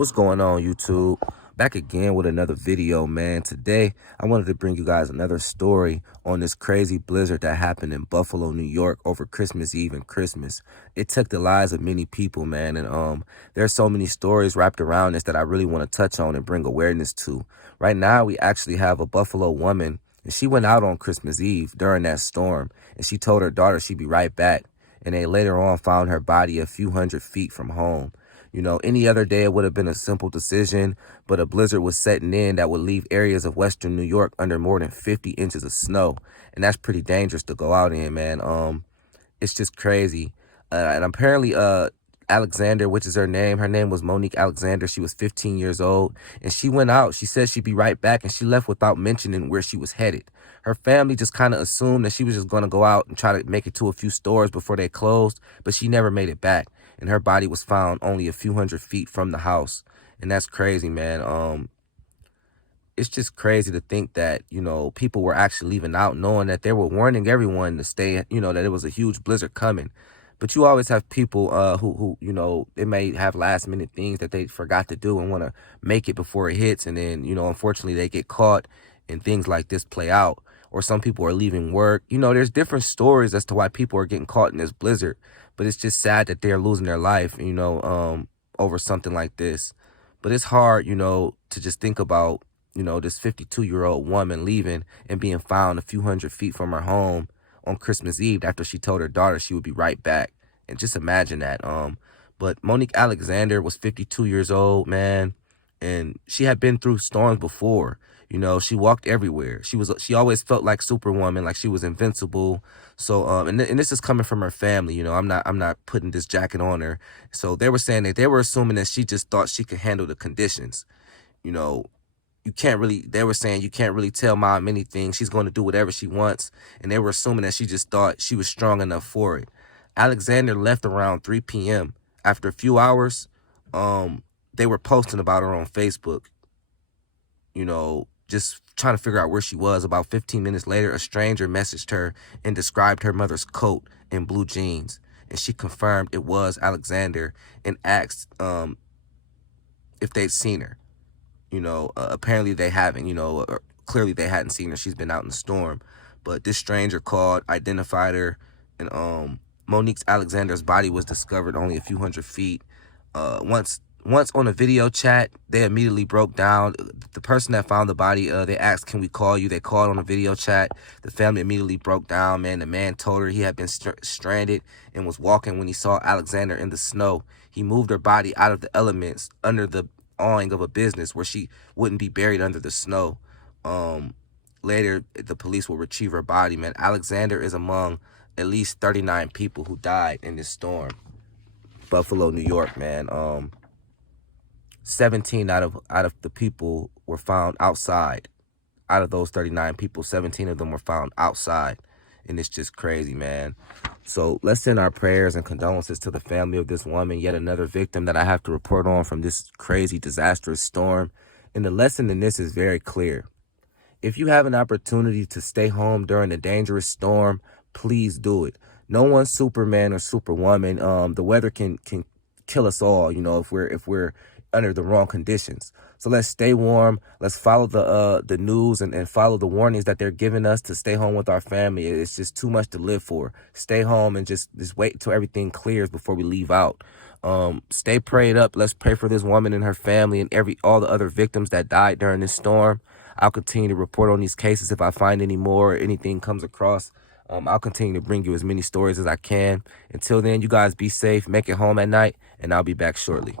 What's going on, YouTube? Back again with another video, man. Today, I wanted to bring you guys another story on this crazy blizzard that happened in Buffalo, New York over Christmas Eve and Christmas. It took the lives of many people, man, and there's so many stories wrapped around this that I really want to touch on and bring awareness to. Right now, we actually have a Buffalo woman, and she went out on Christmas Eve during that storm, and she told her daughter she'd be right back, and they later on found her body a few hundred feet from home. You know, any other day it would have been a simple decision, but a blizzard was setting in that would leave areas of western New York under more than 50 inches of snow. And that's pretty dangerous to go out in, man. It's just crazy. And apparently, Alexander, which is her name was Monique Alexander. She was 15 years old, and she went out. She said she'd be right back, and she left without mentioning where she was headed. Her family just kind of assumed that she was just going to go out and try to make it to a few stores before they closed, but she never made it back. And her body was found only a few hundred feet from the house. And that's crazy, man. It's just crazy to think that, you know, people were actually leaving out knowing that they were warning everyone to stay, you know, that it was a huge blizzard coming. But you always have people who, you know, they may have last minute things that they forgot to do and want to make it before it hits. And then, you know, unfortunately they get caught and things like this play out. Or some people are leaving work. You know, there's different stories as to why people are getting caught in this blizzard. But it's just sad that they're losing their life, you know, over something like this. But it's hard, you know, to just think about, you know, this 52-year-old woman leaving and being found a few hundred feet from her home on Christmas Eve after she told her daughter she would be right back. And just imagine that. But Monique Alexander was 52 years old, man, and she had been through storms before. You know, she walked everywhere. She always felt like Superwoman, like she was invincible. So, and this is coming from her family. You know, I'm not putting this jacket on her. So they were saying that they were assuming that she just thought she could handle the conditions. You know, they were saying you can't really tell mom anything. She's going to do whatever she wants. And they were assuming that she just thought she was strong enough for it. Alexander left around 3 p.m. After a few hours, they were posting about her on Facebook, you know, just trying to figure out where she was. About 15 minutes later, a stranger messaged her and described her mother's coat and blue jeans. And she confirmed it was Alexander and asked if they'd seen her. You know, apparently they haven't, you know, clearly they hadn't seen her. She's been out in the storm. But this stranger called, identified her, and Monique Alexander's body was discovered only a few hundred feet. Once on a video chat, they immediately broke down. The person that found the body, they asked, "Can we call you?" They called on a video chat. The family immediately broke down, man. The man told her he had been stranded and was walking when he saw Alexander in the snow. He moved her body out of the elements under the awning of a business where she wouldn't be buried under the snow. Later, the police will retrieve her body, man. Alexander is among at least 39 people who died in this storm. Buffalo, New York, man. 17 out of the people were found outside. Out of those 39 people, 17 of them were found outside. And it's just crazy, man. So let's send our prayers and condolences to the family of this woman, yet another victim that I have to report on from this crazy, disastrous storm. And the lesson in this is very clear. If you have an opportunity to stay home during a dangerous storm, please do it. No one's Superman or Superwoman. The weather can kill us all, you know, if we're under the wrong conditions. So let's stay warm. Let's follow the news and follow the warnings that they're giving us to stay home with our family. It's just too much to live for. Stay home and just wait until everything clears before we leave out. Stay prayed up. Let's pray for this woman and her family and all the other victims that died during this storm. I'll continue to report on these cases if I find any more or anything comes across. I'll continue to bring you as many stories as I can. Until then, you guys be safe, make it home at night, and I'll be back shortly.